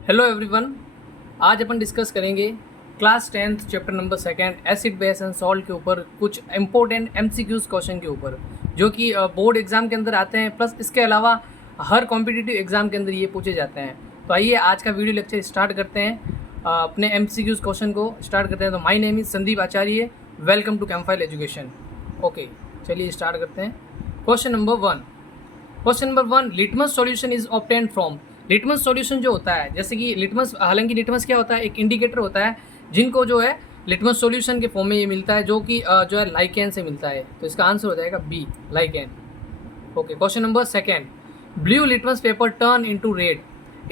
Hello everyone. आज अपन discuss करेंगे class 10th chapter number second acid base and salt के ऊपर कुछ इंपॉर्टेंट एमसीक्यूज क्वेश्चन के ऊपर जो कि बोर्ड एग्जाम के अंदर आते हैं, प्लस इसके अलावा हर कॉम्पिटिटिव एग्जाम के अंदर ये पूछे जाते हैं। तो आइए आज का वीडियो लेक्चर स्टार्ट करते हैं। अपने एमसीक्यूज क्वेश्चन को स्टार्ट करते हैं। तो my name is Sandeep Acharya, welcome to campfile education. Okay, चलिए स्टार्ट करते हैं। Question number one, litmus solution is obtained from. Litmus solution जो होता है, जैसे कि लिटमस, हालांकि लिटमस क्या होता है, एक इंडिकेटर होता है जिनको जो है लिटमस सॉल्यूशन के फॉर्म में ये मिलता है, जो कि जो है लाइकेन से मिलता है। तो इसका आंसर हो जाएगा B, lichen. Okay, question number second, blue litmus paper turn into red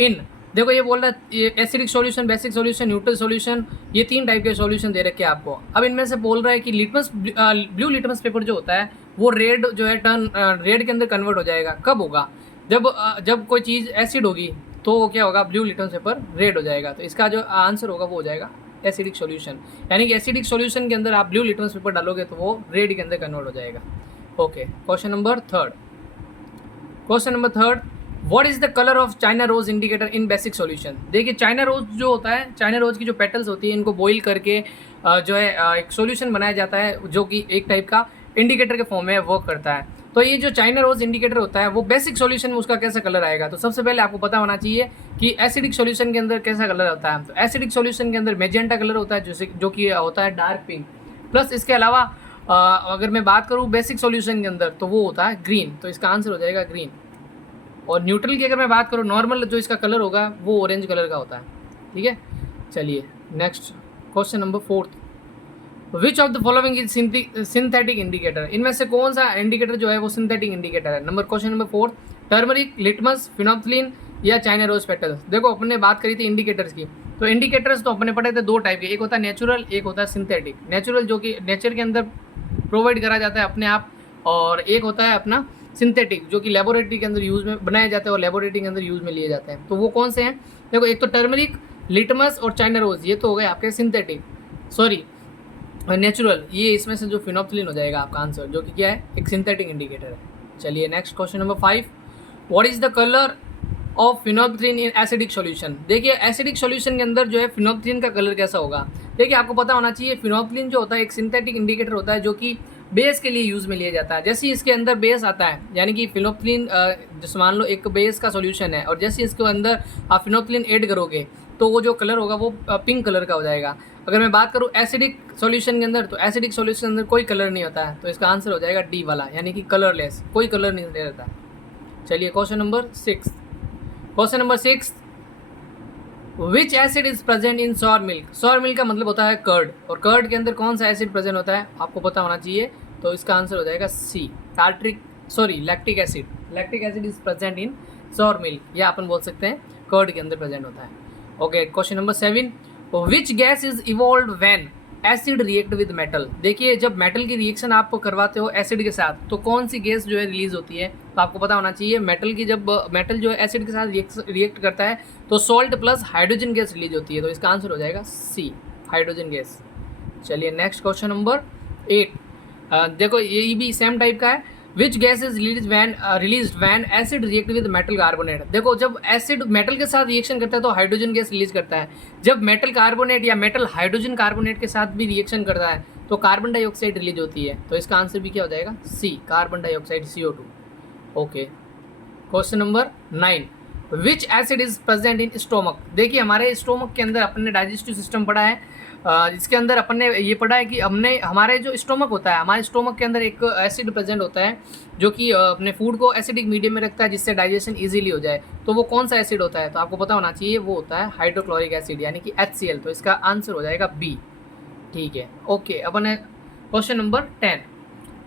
in. देखो ये बोल रहा है ये acidic solution, basic solution, neutral solution, ये तीन टाइप के सॉल्यूशन दे रखे हैं आपको। अब इनमें से बोल रहा है कि लिटमस ब्लू लिटमस पेपर जो होता है वो रेड जो है टर्न रेड के अंदर कन्वर्ट हो जाएगा। कब होगा? जब कोई चीज़ एसिड होगी तो वो क्या होगा, ब्लू लिटमस पेपर रेड हो जाएगा। तो इसका जो आंसर होगा वो हो जाएगा एसिडिक सॉल्यूशन। यानी कि एसिडिक सॉल्यूशन के अंदर आप ब्लू लिटमस पेपर डालोगे तो वो रेड के अंदर कन्वर्ट हो जाएगा। Okay, question number third, what is the colour of China rose indicator in basic solution. देखिए चाइना रोज जो होता है, चाइना रोज की जो पेटल्स होती है इनको बॉईल करके जो है एक सॉल्यूशन बनाया जाता है जो कि एक टाइप का इंडिकेटर के फॉर्म में वर्क करता है। तो ये जो चाइना रोज इंडिकेटर होता है वो बेसिक सॉल्यूशन में उसका कैसा कलर आएगा। तो सबसे पहले आपको पता होना चाहिए कि एसिडिक सॉल्यूशन के अंदर कैसा कलर होता है। तो एसिडिक सॉल्यूशन के अंदर मेजेंटा कलर होता है जो कि होता है डार्क पिंक। प्लस इसके अलावा अगर मैं बात करूँ बेसिक सॉल्यूशन के अंदर तो वो होता है ग्रीन। तो इसका आंसर हो जाएगा ग्रीन। और न्यूट्रल की अगर मैं बात करूँ, नॉर्मल जो इसका कलर होगा वो ऑरेंज कलर का होता है। ठीक है, चलिए next, question number fourth, which of the following is synthetic indicator. इनमें से कौन सा इंडिकेटर जो है वो सिंथेटिक इंडिकेटर है। Question number fourth, turmeric, litmus, phenolphthalein या चाइना रोज पेटल्स। देखो अपने बात करी थी इंडिकेटर्स की, तो इंडिकेटर्स तो अपने पढ़े थे दो टाइप के, एक होता है नेचुरल, एक होता है सिंथेटिक। नेचुरल जो कि नेचर के अंदर प्रोवाइड करा जाता है अपने आप, और एक होता है अपना सिंथेटिक जो कि लेबोरेटरी के अंदर यूज़ में बनाए जाते हैं और लेबोरेटरी के अंदर यूज़ में लिए जाते हैं। तो वो कौन से हैं? देखो एक तो टर्मरिक, लिटमस और चाइना रोज, ये तो हो गए आपके सिंथेटिक, सॉरी नेचुरल। ये इसमें से जो फिनोल्फ्थालीन हो जाएगा आपका आंसर, जो कि क्या है, एक सिंथेटिक इंडिकेटर है। चलिए next, question number 5, what is the colour of phenolphthalein in acidic solution. देखिए एसिडिक सॉल्यूशन के अंदर जो है फिनोल्फ्थालीन का कलर कैसा होगा। देखिए आपको पता होना चाहिए फिनोल्फ्थालीन जो होता है एक सिंथेटिक इंडिकेटर होता है जो कि बेस के लिए यूज़ में लिया जाता है। जैसे ही इसके अंदर बेस आता है, यानी कि फिनोल्फ्थालीन जैसे मान लो एक बेस का सॉल्यूशन है और जैसे इसके अंदर आप फिनोल्फ्थालीन ऐड करोगे तो वो जो कलर होगा वो पिंक कलर का हो जाएगा। अगर मैं बात करूँ एसिडिक सॉल्यूशन के अंदर, तो एसिडिक सॉल्यूशन के अंदर कोई कलर नहीं होता है। तो इसका आंसर हो जाएगा डी वाला, यानी कि कलरलेस, कोई कलर नहीं रहता। चलिए question number 6, which acid is present in sour milk. Sour milk का मतलब होता है कर्ड, और कर्ड के अंदर कौन सा एसिड प्रेजेंट होता है आपको पता होना चाहिए। तो इसका आंसर हो जाएगा C, lactic acid. Lactic acid is present in sour milk, या अपन बोल सकते हैं कर्ड के अंदर प्रेजेंट होता है। Okay, question number 7, which gas is evolve when acid react with metal. देखिए जब मेटल की रिएक्शन आप करवाते हो एसिड के साथ तो कौन सी गैस जो है रिलीज होती है। तो आपको पता होना चाहिए मेटल की, जब मेटल जो है एसिड के साथ रिएक्ट करता है तो salt plus hydrogen gas release होती है। तो इसका आंसर हो जाएगा सी, हाइड्रोजन गैस। चलिए नेक्स्ट, क्वेश्चन नंबर 8, देखो ये भी सेम टाइप का है, which gas is release when acid react with metal carbonate. देखो जब एसिड मेटल के साथ रिएक्शन करता है तो हाइड्रोजन गैस रिलीज करता है। जब मेटल कार्बोनेट या मेटल हाइड्रोजन कार्बोनेट के साथ भी रिएक्शन करता है तो कार्बन डाइऑक्साइड रिलीज होती है। तो इसका आंसर भी क्या हो जाएगा, C, carbon dioxide, CO2। Okay, question number 9, which acid is present in stomach. देखिए हमारे स्टोमक के अंदर अपन ने डाइजेस्टिव सिस्टम पढ़ा है, इसके अंदर अपन ने ये पढ़ा है कि हमारे जो स्टोमक होता है, हमारे स्टोमक के अंदर एक एसिड प्रेजेंट होता है जो कि अपने फूड को एसिडिक मीडियम में रखता है जिससे डाइजेशन इजीली हो जाए। तो वो कौन सा एसिड होता है? तो आपको पता होना चाहिए वो होता है हाइड्रोक्लोरिक एसिड, यानी कि HCl। तो इसका आंसर हो जाएगा बी। ठीक है, okay, upon question number 10,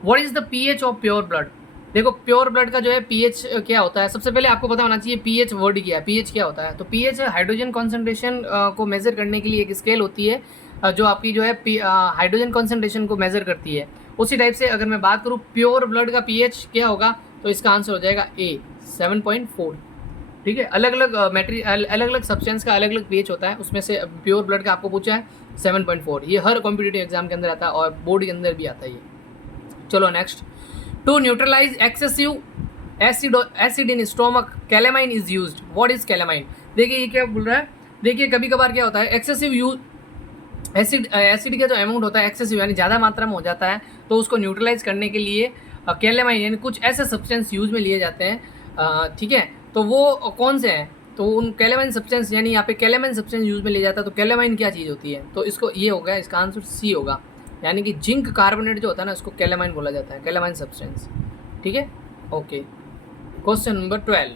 what is the pH of pure blood. देखो प्योर ब्लड का जो है pH क्या होता है, सबसे पहले आपको पता होना चाहिए pH वर्ड क्या है, pH क्या होता है। तो pH हाइड्रोजन कॉन्सेंट्रेशन को मेजर करने के लिए एक स्केल होती है जो आपकी जो है हाइड्रोजन कॉन्सेंट्रेशन को मेजर करती है। उसी टाइप से अगर मैं बात करूँ प्योर ब्लड का pH क्या होगा, तो इसका आंसर हो जाएगा ए, 7.4। ठीक है, अलग अलग मटेरियल, अलग अलग सब्सटेंस का अलग अलग pH होता है, उसमें से प्योर ब्लड का आपको पूछा है 7.4। ये हर कॉम्पिटिटिव एग्जाम के अंदर आता है और बोर्ड के अंदर भी आता है ये। चलो next, to neutralise excessive acid in stomach calamine is used. What is calamine. देखिए ये क्या बोल रहा है, देखिए कभी कभार क्या होता है एक्सेसिव यूज एसिड का जो अमाउंट होता है एक्सेसिव यानी ज़्यादा मात्रा में हो जाता है, तो उसको न्यूट्रलाइज करने के लिए कैलेमाइन यानी कुछ ऐसे सब्सटेंस यूज में लिए जाते हैं, ठीक है। तो वो कौन से हैं, तो उन कैलेमाइन सब्सटेंस यानी यहाँ पे कैलेमाइन सब्सटेंस यूज में लिया जाता है। तो कैलेमाइन क्या चीज़ होती है, तो इसको ये होगा, इसका आंसर सी होगा, यानी कि जिंक कार्बोनेट जो होता है ना उसको कैलेमाइन बोला जाता है, कैलेमाइन सब्सटेंस, ठीक है। Okay, question number 12,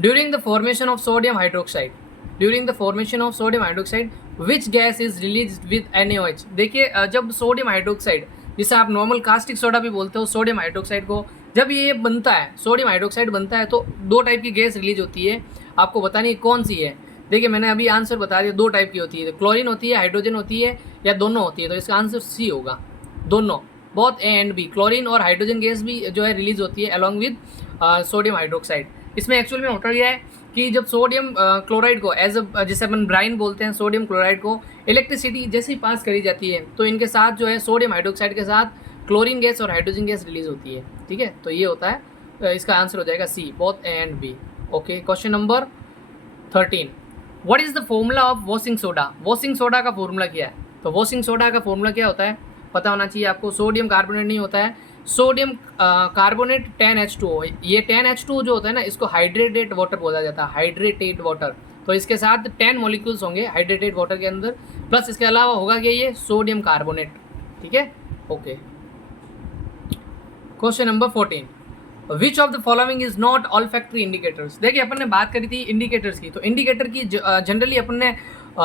during the formation of sodium hydroxide, during the formation of sodium hydroxide which gas is release with NaOH। देखिए जब सोडियम हाइड्रोक्साइड, जिसे आप नॉर्मल कास्टिक सोडा भी बोलते हो, सोडियम हाइड्रोक्साइड को जब ये बनता है, सोडियम हाइड्रोक्साइड बनता है, तो दो टाइप की गैस रिलीज होती है, आपको बतानी है कौन सी है। देखिए मैंने अभी आंसर बता दिया, दो टाइप की होती है, क्लोरीन होती है, हाइड्रोजन होती है, या दोनों होती है। तो इसका आंसर सी होगा, दोनों, both A and B, chlorine और हाइड्रोजन गैस भी जो है रिलीज होती है अलॉन्ग विद सोडियम हाइड्रोक्साइड। इसमें एक्चुअल में होता यह है कि जब सोडियम क्लोराइड को एज अ, जैसे अपन ब्राइन बोलते हैं, सोडियम क्लोराइड को इलेक्ट्रिसिटी जैसे ही पास करी जाती है, तो इनके साथ जो है सोडियम हाइड्रोक्साइड के साथ क्लोरीन गैस और हाइड्रोजन गैस रिलीज होती है, ठीक है। तो ये होता है, इसका आंसर हो जाएगा C, both A and B. Okay, question number 13, what is the formula of washing soda. Washing soda का फॉर्मूला क्या है, तो वॉशिंग सोडा का फॉर्मूला क्या होता है पता होना चाहिए आपको। सोडियम कार्बोनेट नहीं होता है, सोडियम कार्बोनेट 10H2O। ये 10H2O जो होता है ना, इसको हाइड्रेटेड वाटर बोला जाता है, हाइड्रेटेड वाटर। तो इसके साथ 10 मॉलिक्यूल्स होंगे हाइड्रेटेड वाटर के अंदर, प्लस इसके अलावा होगा क्या, ये सोडियम कार्बोनेट, ठीक है। Okay, question number 14, which of the following is not olfactory indicators. देखिए अपन ने बात करी थी इंडिकेटर्स की, तो इंडिकेटर की जनरली अपन ने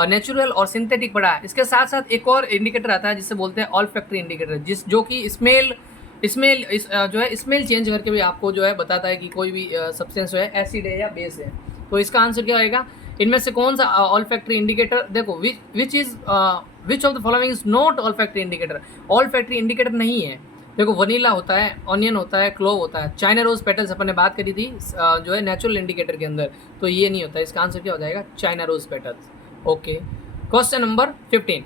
नेचुरल और सिंथेटिक पढ़ा है। इसके साथ साथ एक और इंडिकेटर आता है जिससे बोलते हैं ऑल्फैक्टरी इंडिकेटर, जो कि स्मेल जो है स्मेल चेंज करके भी आपको जो है बताता है कि कोई भी सब्सटेंस जो है एसिड है या बेस है। तो इसका आंसर क्या आएगा, इनमें से कौन सा ऑल्फैक्टरी इंडिकेटर, देखो विच of the following is not olfactory indicator. Olfactory indicator नहीं है, देखो वनीला होता है, ऑनियन होता है, क्लोव होता है, चाइना रोज पेटल्स अपन ने बात करी थी जो है नेचुरल इंडिकेटर के अंदर, तो ये नहीं होता है। इसका आंसर क्या हो जाएगा, China rose petals. Okay, question number 15,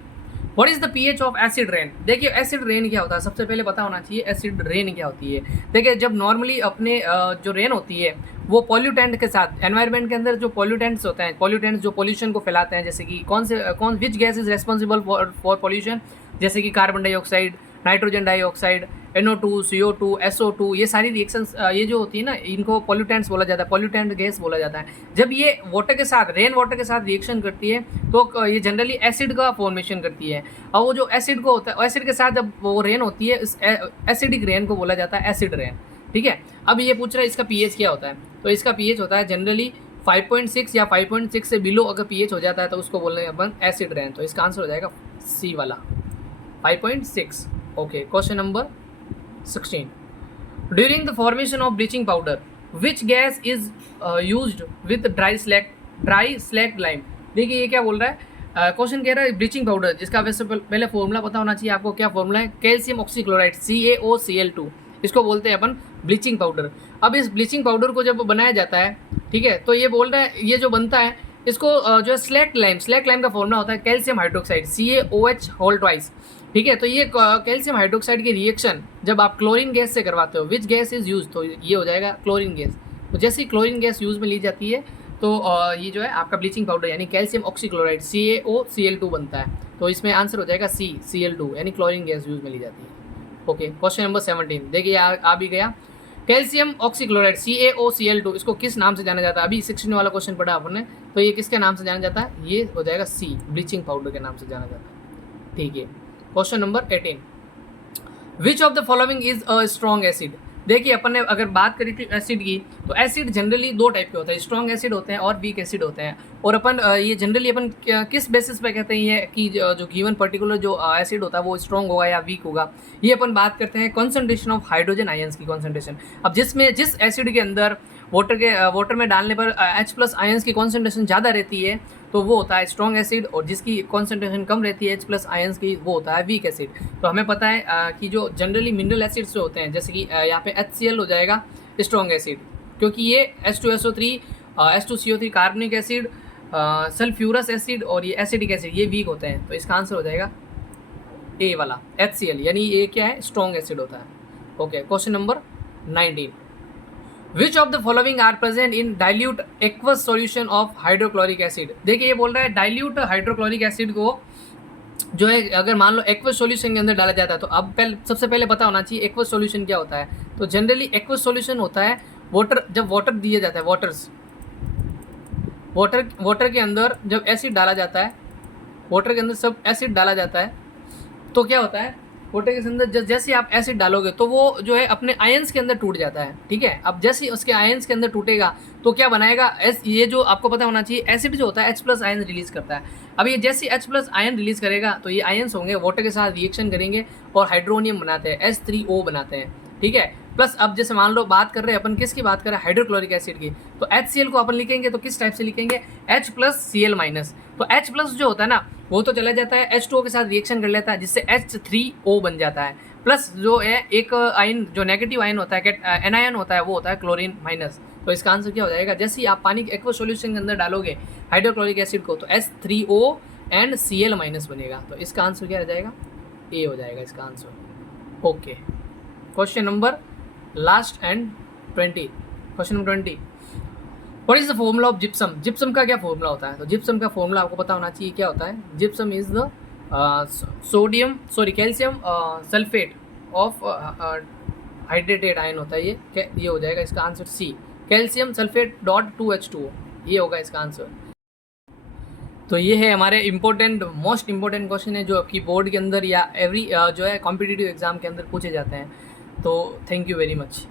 what is the pH of acid rain. देखिए एसिड रेन क्या होता है, सबसे पहले पता होना चाहिए एसिड रेन क्या होती है। देखिए जब नॉर्मली अपने जो रेन होती है वो पॉल्यूटेंट के साथ, एनवायरनमेंट के अंदर जो पॉल्यूटेंट्स होते हैं, पॉल्यूटेंट्स जो पोल्यूशन को फैलाते हैं, जैसे कि विच gas is responsible for pollution, जैसे कि carbon dioxide, nitrogen dioxide, NO2, CO2, SO2, ये सारी रिएक्शंस ये जो होती है ना, इनको पॉल्यूटेंट्स बोला जाता है, पॉल्यूटेंट गैस बोला जाता है। जब ये वाटर के साथ, रेन वाटर के साथ रिएक्शन करती है तो ये जनरली एसिड का फॉर्मेशन करती है। और वो जो एसिड को होता है, एसिड के साथ जब वो रेन होती है, इस एसिडिक रेन को बोला जाता है एसिड रेन, ठीक है। अब ये पूछ रहा है इसका pH क्या होता है, तो इसका pH होता है जनरली 5.6 या 5.6 से बिलो अगर pH हो जाता है तो उसको बोलते हैं अपन एसिड रेन। तो इसका आंसर हो जाएगा सी वाला, 5.6। Okay, question number 16, during the formation of bleaching powder which gas is used with dry slag lime. देखिए ये क्या बोल रहा है, क्वेश्चन कह रहा है ब्लीचिंग पाउडर, जिसका वैसे पहले फॉर्मूला पता होना चाहिए आपको। क्या फॉर्मूला है, कैल्शियम ऑक्सीक्लोराइड CaOCl2, इसको बोलते हैं अपन ब्लीचिंग पाउडर। अब इस ब्लीचिंग पाउडर को जब बनाया जाता है, ठीक है, तो ये बोल रहा है ये जो बनता है इसको जो है स्लैग लाइम का फॉर्मूला होता है कैल्शियम हाइड्रोक्साइड CaOH2, ठीक है। तो ये कैल्शियम हाइड्रोक्साइड की रिएक्शन जब आप क्लोरीन गैस से करवाते हो, विच गैस इज यूज, तो ये हो जाएगा क्लोरीन गैस। तो जैसे ही क्लोरीन गैस यूज में ली जाती है तो ये जो है आपका ब्लीचिंग पाउडर यानी कैल्शियम ऑक्सीक्लोराइड CaOCl2 बनता है। तो इसमें आंसर हो जाएगा सी, Cl2, यानी क्लोरीन गैस यूज में ली जाती है। ओके, क्वेश्चन नंबर 17, देखिए आ भी गया, कैल्शियम ऑक्सीक्लोराइड CaOCl2 इसको किस नाम से जाना जाता है। अभी 16 वाला क्वेश्चन पढ़ा आपने, तो ये किसके नाम से जाना जाता है, ये हो जाएगा सी, ब्लीचिंग पाउडर के नाम से जाना जाता है, ठीक है। Question number 18, which of the following is a strong acid. देखिए अपन ने अगर बात करी थी एसिड की, तो एसिड जनरली दो टाइप के होते हैं, स्ट्रॉन्ग एसिड होते हैं और वीक एसिड होते हैं। और अपन ये जनरली अपन किस बेसिस पे कहते हैं ये कि जो गिवन पर्टिकुलर जो एसिड होता है वो स्ट्रॉन्ग होगा या वीक होगा, ये अपन बात करते हैं कॉन्सेंट्रेशन ऑफ हाइड्रोजन आयंस की कॉन्सेंट्रेशन। अब जिस एसिड के अंदर वाटर में डालने पर H+ आयंस की कॉन्सेंट्रेशन ज़्यादा रहती है तो वो होता है स्ट्रॉन्ग एसिड, और जिसकी कॉन्सेंट्रेशन कम रहती है H+ आयंस की वो होता है वीक एसिड। तो हमें पता है कि जो जनरली मिनरल एसिड्स जो होते हैं, जैसे कि यहाँ पे HCl हो जाएगा स्ट्रॉन्ग एसिड, क्योंकि ये H2SO3 H2CO3 कार्बनिक एसिड, सल्फ्यूरस एसिड और ये एसिडिक एसिड ये वीक होते हैं। तो इसका आंसर हो जाएगा ए वाला HCl, यानी ये क्या है, स्ट्रॉन्ग एसिड होता है। Okay, question number 19, which of the following are present in dilute aqueous solution of hydrochloric acid. देखिए ये बोल रहा है डाइल्यूट हाइड्रोक्लोरिक एसिड को जो है अगर मान लो एक्वस सॉल्यूशन के अंदर डाला जाता है तो अब सबसे पहले पता होना चाहिए एक्वस सॉल्यूशन क्या होता है। तो जनरली एक्वस सॉल्यूशन होता है वाटर, जब वाटर दिया जाता है, वाटर के अंदर जब एसिड डाला जाता है, वाटर के अंदर सब एसिड डाला जाता है तो क्या होता है, वाटर के अंदर जैसे आप एसिड डालोगे तो वो जो है अपने आयंस के अंदर टूट जाता है। ठीक है, अब जैसे उसके आयंस के अंदर टूटेगा तो क्या बनाएगा, ये जो आपको पता होना चाहिए एसिड जो होता है H प्लस आयन रिलीज करता है। अब ये जैसे H प्लस आयन रिलीज करेगा तो ये आयंस होंगे वाटर के साथ रिएक्शन करेंगे और हाइड्रोनियम बनाते हैं, H3O बनाते हैं। ठीक है, प्लस अब जैसे मान लो बात कर रहे हैं अपन किसकी बात कर रहे हैं, हाइड्रोक्लोरिक एसिड की, तो HCl को अपन लिखेंगे तो किस टाइप से लिखेंगे, H प्लस Cl माइनस। तो H प्लस जो होता है ना वो तो चला जाता है H2O के साथ रिएक्शन कर लेता है जिससे H3O बन जाता है, प्लस जो है एक आयन जो नेगेटिव आयन होता है एनायन होता है वो होता है क्लोरीन माइनस। तो इसका आंसर क्या हो जाएगा, जैसे ही आप पानी के एक्वा सॉल्यूशन के अंदर डालोगे हाइड्रोक्लोरिक एसिड को तो H3O एंड Cl माइनस बनेगा। तो इसका आंसर क्या हो जाएगा, ए हो जाएगा इसका answer. Okay, question number last and 20, question number 20, what is the formula of gypsum. Gypsum का क्या फॉर्मूला होता है, तो जिप्सम का फॉर्मूला आपको पता होना चाहिए क्या होता है। Gypsum is the calcium sulphate of hydrated ion होता है ये हो जाएगा इसका answer C, calcium sulphate dot 2H2O, ये होगा इसका आंसर। तो ये है हमारे इम्पोर्टेंट मोस्ट इम्पोर्टेंट क्वेश्चन है जो आपकी बोर्ड के अंदर या एवरी जो है कॉम्पिटिटिव एग्जाम के अंदर पूछे जाते हैं। तो थैंक यू वेरी मच।